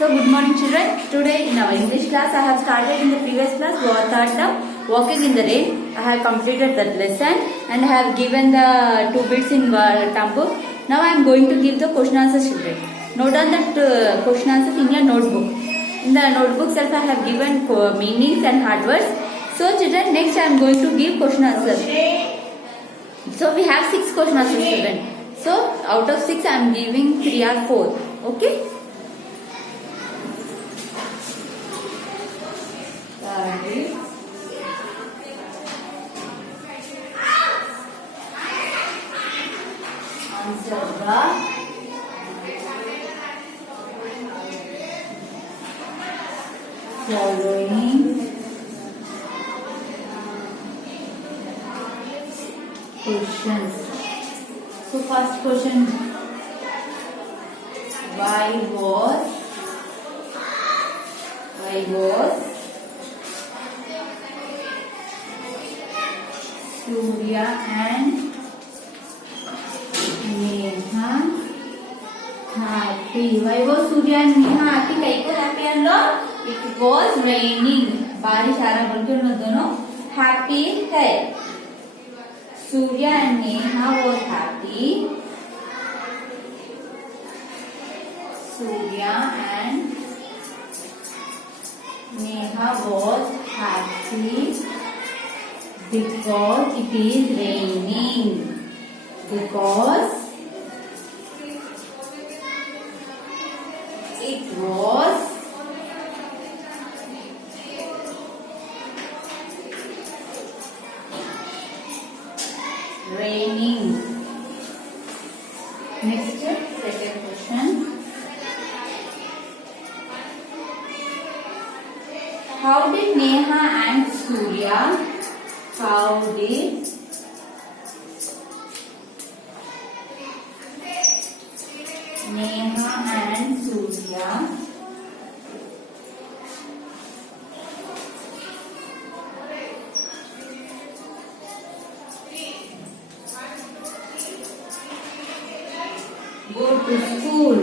So good morning children. Today in our English class I have started in the previous class third term walking in the rain. I have completed that lesson and I have given the 2 bits in term book. Now I am going to give the question answers children. Note down that question answers in your notebook. In the notebook self I have given meanings and hard words. So children, next I am going to give question answers. So we have 6 question answers children. So out of 6 I am giving 3 or 4. Okay. Answer the following questions. So first question, why was Surya and Neha happy? Why was Surya and Neha happy? Kai ko happy anlo? It was raining. बारिश आ रहा बोल के उन दोनों happy है. Surya and Neha was happy. Surya and Neha was happy because it is raining. Because it was raining. Next, second question. How did Neha and Surya go to school?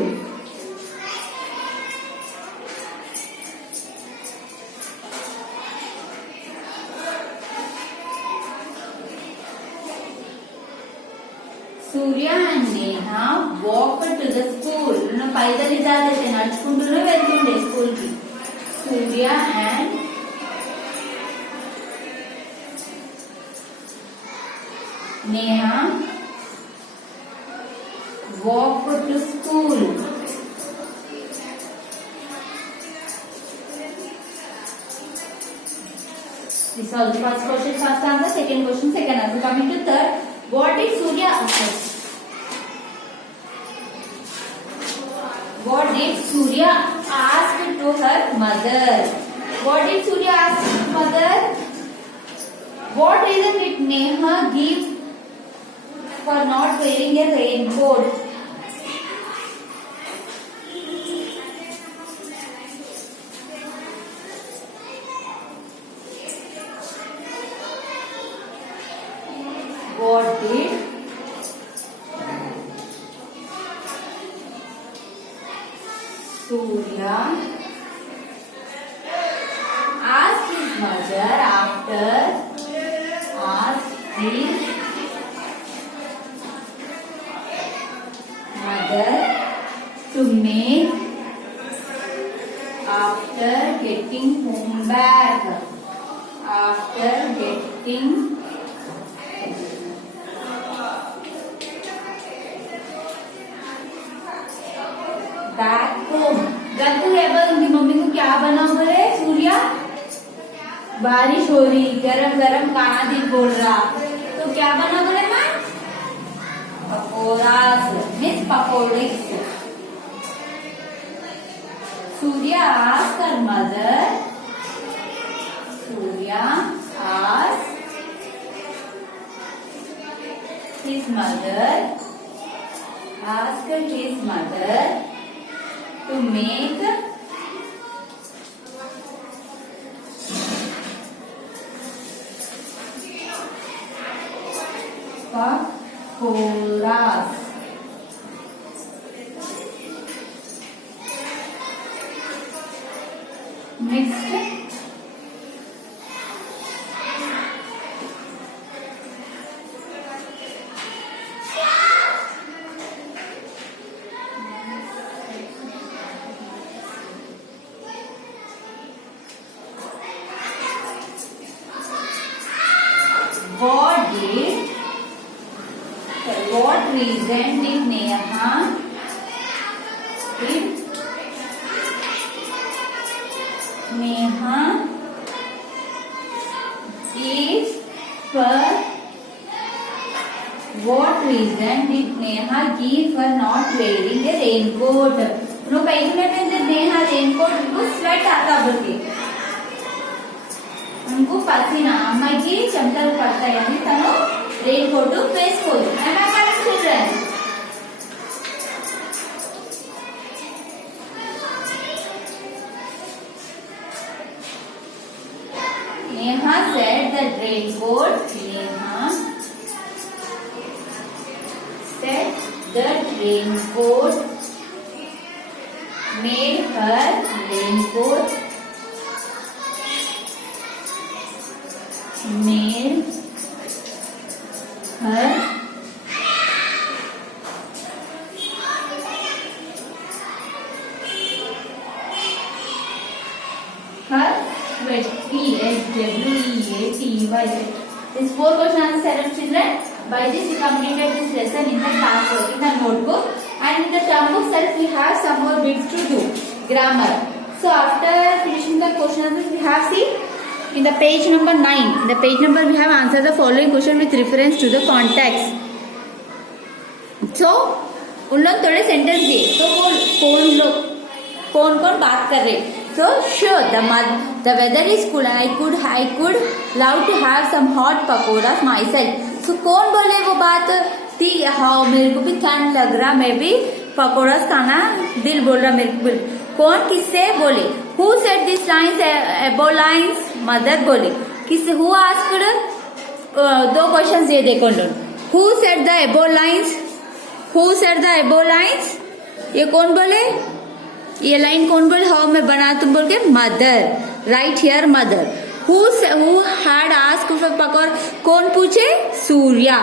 Surya and Neha walked to the school. पैदल जाते थे, नడుచుకుంటూనే వెళ్తుండే school కి. Surya and Neha walked to school. This was the first question, first answer. Second question, second answer. Coming to third, what did Surya ask? What did Surya ask to her mother? What did Surya ask mother? What reason did Neha give for not wearing a raincoat? What did Surya ask his mother after to make after getting home back? After getting back home. Raghu है बोल mummy को क्या बना बोले सूर्या? बारिश हो रही, गरम गरम खाना दी बोल रहा, तो क्या बना बोले माँ? पकोड़ास मीन्स पकोड़े. Surya asked her mother. Surya asked his mother. Asked his mother to make pakoras. Next, what reason did Neha give for what reason did Neha give for not wearing a raincoat? No, పైకి Neha raincoat sweat కాబట్టి उनको पसीना అమ్మాయికి చెమటలు పడతాయని తను raincoat వేసుకోదు. Neha said that raincoat. Neha said that raincoat made her raincoat made her sweat. P-S-W-E-A-T-Y. These 4 question answers, children. By this we completed this lesson in the classwork, in the notebook, and in the term book self we have some more bits to do. Grammar. So after finishing the question answers, we have seen in the page number 9. In the page number we have answered the following question with reference to the context. So उन लोग थोड़े sentence दिए तो कौन बात कर रहे. So sure, the weather is cool and I could love to have some hot pakoras myself. So कौन बोले वो बात थी. हाँ मेरे को भी ठंड लग रहा, मैं भी पकोड़ास खाना दिल बोल रहा मेरे को. कौन किससे बोले. Who said these lines? Above lines mother बोले. किससे. Who asked? 2 क्वेश्चन ये देखो लोग. Who said the above lines? Who said the above lines? ये कौन बोले. ये लाइन कौन बोले. हाउ मैं बना तुम बोल के. Mother. Right here mother. Who had asked for pakora. कौन पूछे. Surya.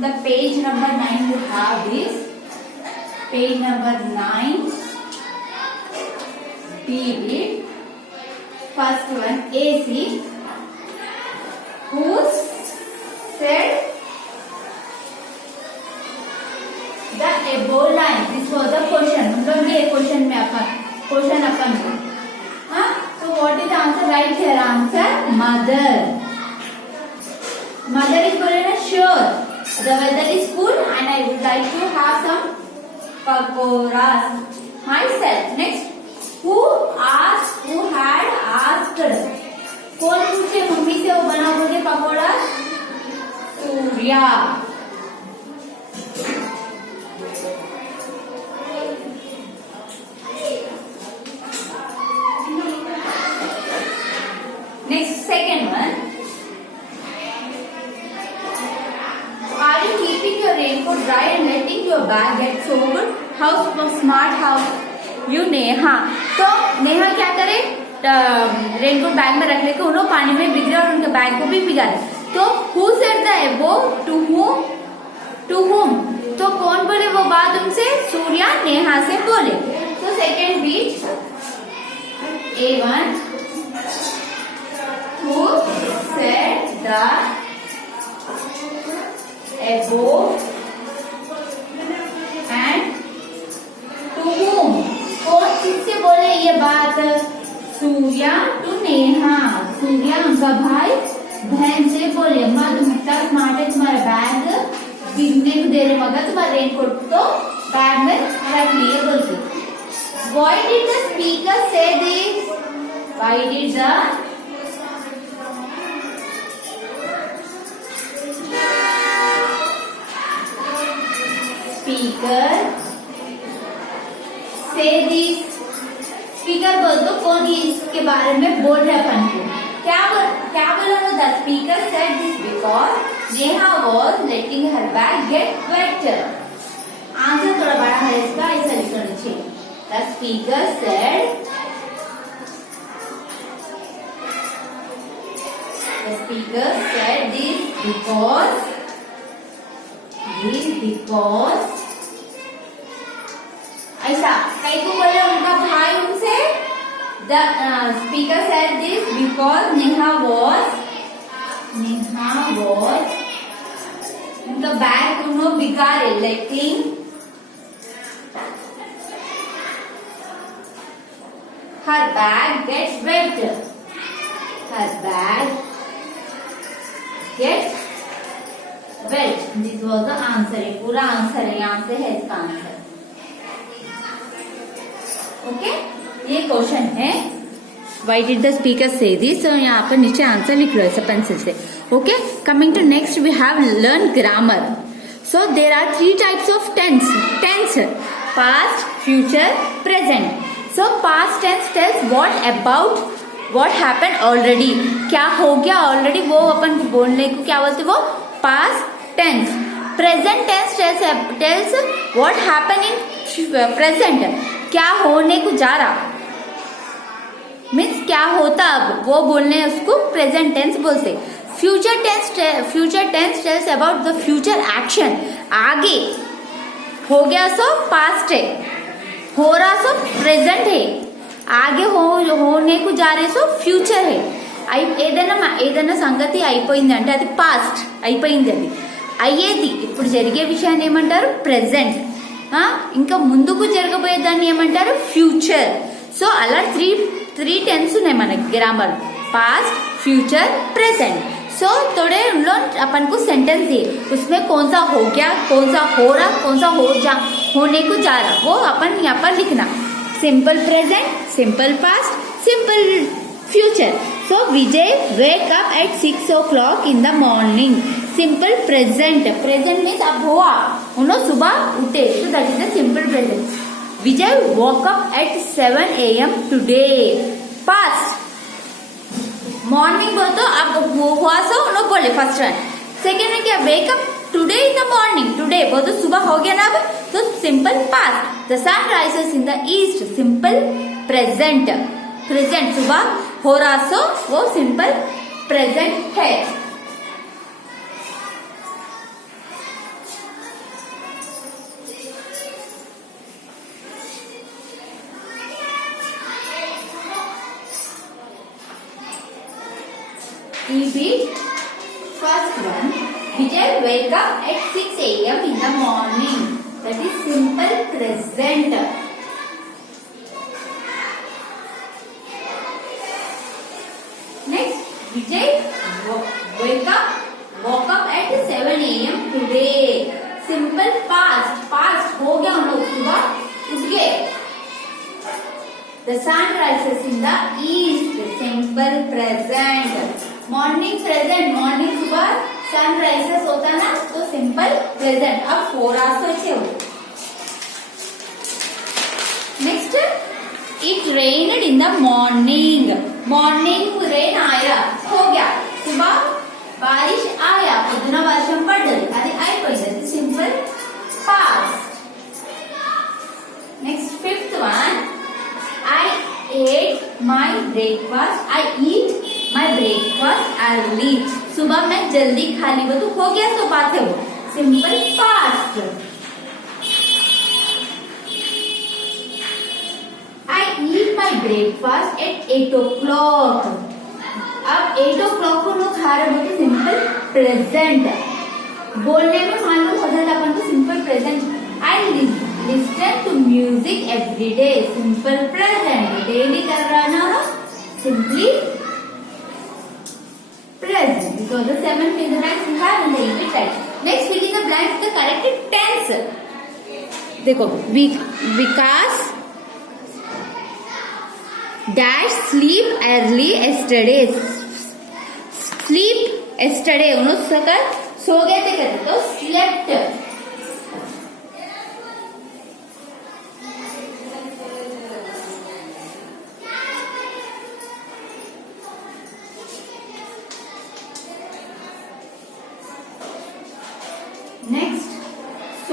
The page number 9 you have this. Page number 9. B it. First one AC. Who said the above line? This was the question. मतलब ये question में अपन हाँ. So what is the answer? Right here answer mother. Mother is बोले ना sure. The weather is cool and I would like to have some pakoras myself. Next, who had asked. कौन पूछे mummy से वो बना दोगे pakora. Surya. Next, second one. Are you keeping your raincoat dry and letting your bag get soaked? How smart, how you Neha. तो नेहा क्या करे. Raincoat bag में रख लेके उन्होंने पानी में भिग रहे और उनके बैग को भी भिगा दे. तो who said the above to whom. तो कौन बोले वो बात उनसे. सूर्या नेहा से बोले. तो second beat A1. Who said the above and to whom. कौन किससे बोले ये बात. सूर्या टू नेहा. सूर्या उनका भाई बहन से बोले अम्मा तुम इतना स्मार्ट है, तुम्हारा बैग भिगने को दे रहे मगर तुम्हारा रेनकोट तो बैग में रख लिए बोलते. Why did the speaker say this? Why did the speaker say this? Speaker बोल तो कौन इसके बारे में बोल रहे अपन को, क्या बोला ना, the speaker said this because Neha was letting her bag get wet. Answer थोड़ा बड़ा है इसका, ऐसा लिखना चाहिए। The speaker said, the speaker said this because ऐसा कई को बोले उनका भाई उनसे, the speaker said this because Neha was उनका बैग उन्होंने बिगाड़े, लेकिन her bag gets wet, her bag gets wet. This was the answer. ये पूरा आंसर है, यहाँ से है इसका आंसर। ओके, ये क्वेश्चन है Why did the speaker say this? So यहाँ पर नीचे आंसर लिख लो ऐसे पेंसिल से। Okay, coming to next we have learn grammar. So there are 3 types of tense. Past, future, present. So past tense tells what happened already, क्या हो गया already, वो अपन बोलने को क्या बोलते, वो past tense. Present tense tells what happened in present, क्या होने को जा रहा, मीन्स क्या होता अब, वो बोलने उसको प्रेजेंट टेंस बोलते। Future tense tells about the future action, आगे हो गया सो पास्ट है, हो रहा सो प्रेजेंट है, आगे होने को जा रहे सो फ्यूचर है। ఏదైనా సంగతి అయిపోయింది అంటే అది పాస్ట్ అయిపోయింది, అది అయ్యేది ఇప్పుడు జరిగే విషయాన్ని ఏమంటారు ప్రెజెంట్, ఇంకా ముందుకు జరగబోయేదాన్ని ఏమంటారు ఫ్యూచర్। సో అలా త్రీ టెన్స్ ఉన్నాయి మనకి ग्रामर, पास्ट, फ्यूचर, प्रेजेंट। सो थोड़े उन लोग अपन को सेंटेंस दिए, उसमें कौन सा हो गया, कौन सा हो रहा, कौन सा होने को जा रहा, वो अपन यहाँ पर लिखना। Simple present, simple past, simple future. So Vijay wake up at 6 o'clock in the morning। Simple present means अब हुआ, उन्होंने सुबह उठे, so that is the simple present। Vijay woke up at 7 AM today। Past, morning बोल तो अब हुआ सो उन्होंने बोले फर्स्ट वन। सेकेंड में क्या, wake up today in the morning, today बोल तो सुबह हो गया ना अब, तो simple past. The sun rises in the east, simple present सुबह हो रहा सो वो सिंपल प्रेजेंट है। First one, Vijay wake up at 6 AM in the morning. That is simple present. Next, Vijay woke up at 7 AM today. Simple past हो गया, हम लोग सुबह उठ गए। The sun rises in the east. Simple present. Morning present, morning सुबह sun rises होता ना, तो सिंपल प्रेजेंट। अब 4 hours से हो। Next, it rained in the morning rain आया, हो गया, सुबह बारिश आया, పొద్దున వర్షం పడ్డది, అది అయిపోయింది, simple past. Next fifth one, I ate my breakfast, I eat my breakfast early। सुबह मैं जल्दी खा ली, वो तो हो गया, तो बात है वो simple past. I eat my breakfast at 8 o'clock। अब 8 o'clock को लोग खा रहे, बोलते सिंपल प्रेजेंट। बोलने में मालूम हो जाता अपन को simple present. I listen to music every day। Simple present, daily कर रहा ना, simply present, because the 7 finger rights we have in the English right। Next, fill in the blanks the correct tense। देखो, विकास dash sleep early yesterday। sleep yesterday उन्होंने sucker सो गए थे, कहते तो slept।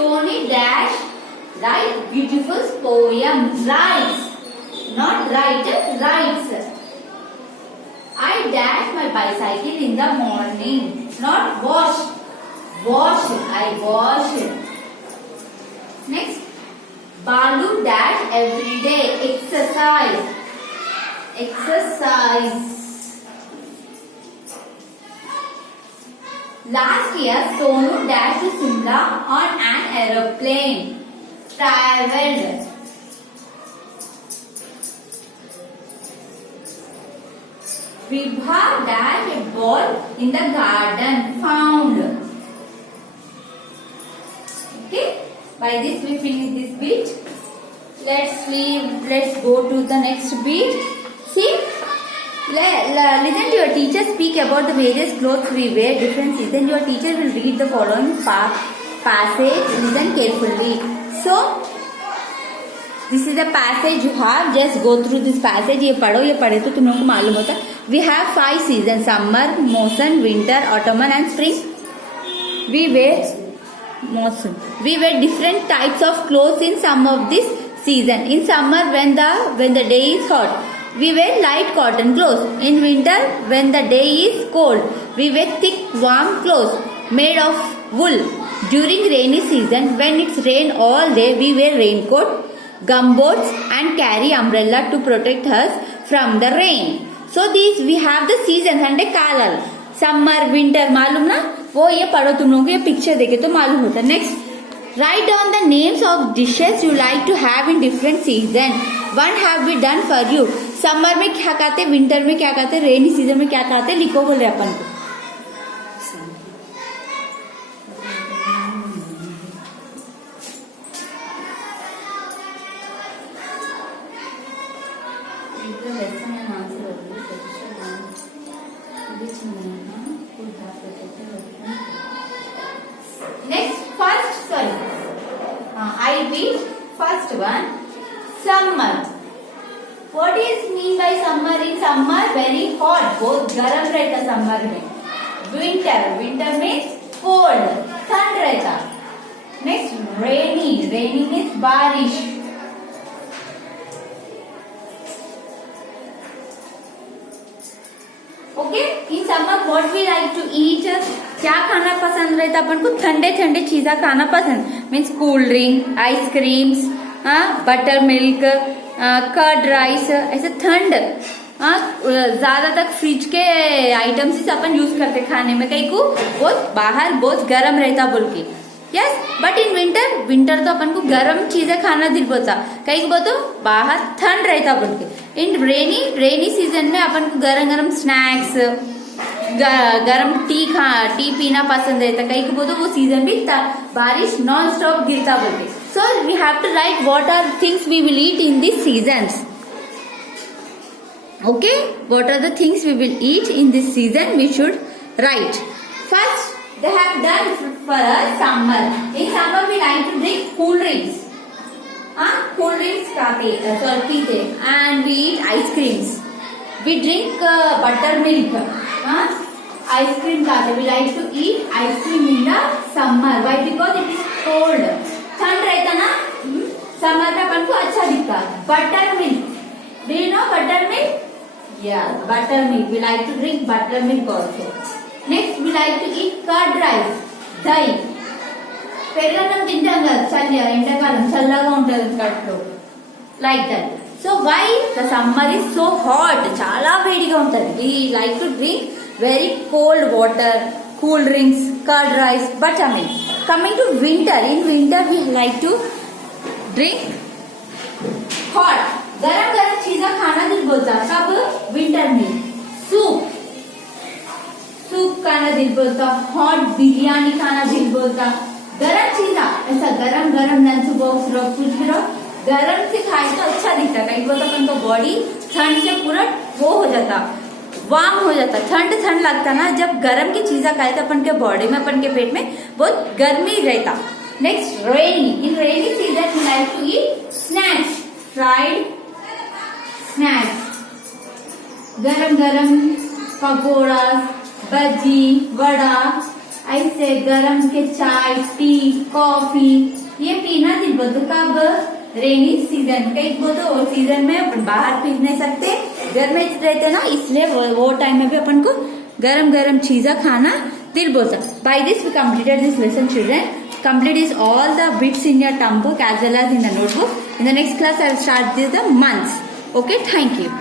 Sony dash write beautiful poems. Writes, not write, writes. I dash my bicycle in the morning. Not wash. Wash. I wash. Next. Balu dash every day. Exercise. Exercise. Last year, Sonu dashed to Simla on an aeroplane. Traveled. Vibha dashed a ball in the garden. Found. Okay. By this we finish this beat. Let's go to the next beat. See. Listen to your teacher speak about the various clothes we wear different seasons. Your teacher will read the following passage. Listen carefully. So, this is the passage you have. Just go through this passage. ये पढ़े तो तुम लोगों को मालूम होता. We have 5 seasons: summer, monsoon, winter, autumn, and spring. We wear different types of clothes in some of this season. In summer, when the day is hot, we wear light cotton clothes. In winter, when the day is cold, we wear thick warm clothes made of wool. During rainy season, when it's rain all day, we wear raincoat, gumboots and carry umbrella to protect us from the rain. So these we have the seasons and a color. Summer, winter, मालूम ना? वो ये पढ़ो तुम लोगों को, ये picture देखे तो मालूम होता. Next, write down the names of dishes you like to have in different season. One have we done for you. Summer में क्या खाते, विंटर में क्या खाते, रेनी सीजन में क्या खाते, लिखो बोल रहे अपन को. Next, I read first one. Summer. What is mean by summer? In summer, very hot. बहुत गर्म रहता summer में. Winter means cold. ठंड रहता. Next, rainy means बारिश. Okay? In summer, what we like to eat? क्या खाना पसंद रहता अपन को? ठंडे चीज़ा खाना पसंद. Means cool drink, ice creams, butter milk, curd rice, ऐसे ठंड. ज्यादा तक फ्रिज के आइटम्स ही अपन यूज करते खाने में. कहीं को बाहर बहुत गर्म रहता बोल के. यस, बट इन विंटर तो अपन को गर्म चीजें खाना दिल बोलता. कहीं को बोलते बाहर ठंड रहता बोल के. इन रेनी सीजन में अपन को गरम स्नैक्स, गरम टी पीना पसंद रहता. कहीं को बोलते वो सीजन भी बारिश नॉन स्टॉप गिरता बोल के. So we have to write what are things we will eat in these seasons. Okay, what are the things we will eat in this season? We should write. First, they have done for us summer. In summer, we like to drink cool drinks. Cool drinks पीते, and we eat ice creams. We drink buttermilk. Ice cream खाते. We like to eat ice cream in the summer. Why? Because it is cold. ठंड रहता ना, summer में अपन को अच्छा दिखता. Butter milk, do you know butter milk? Yes, butter milk. We like to drink butter milk also. Next, we like to eat curd rice, dahi. పెరుగన్నం తింటాం కదా, ఎండాకాలం చల్లగా ఉంటుంది కడుపులో. Like that. So why the summer is so hot, చాలా వేడిగా ఉంటుంది. We like to drink very cold water, cool drinks, curd rice, buttermilk. Coming to winter, in winter we like to drink hot, गरम चीज़ा खाना दिल बोलता. कब? Winter में. सूप खाना दिल बोलता. हॉट बिरयानी खाना दिल बोलता. गरम चीज़ा ऐसा गरम लंच बॉक्स रख, कुछ भी रख, गरम से खाए तो अच्छा दिखता. कहीं बोलता अपन तो बॉडी ठंड से पूरा वो हो जाता, वार्म हो जाता. ठंड लगता ना जब गर्म की चीज़ा खाए तो अपन के बॉडी में, अपन के पेट में बहुत गर्मी रहता. Next, rainy. In rainy season we like to eat snacks, fried snacks, garam pakora, बजी, वड़ा, ऐसे गरम के चाय टी कॉफी ये पीना दिल बोलते कब रेनी सीजन कई बोलते वो सीजन में अपन बाहर पी नहीं सकते घर में रहते ना इसलिए वो टाइम में भी अपन को गरम गरम चीजें खाना दिल बोलता. By this we completed this lesson children. Complete is all the bits in your term book as well as in the notebook. In the next class I will start with the months. Okay, thank you.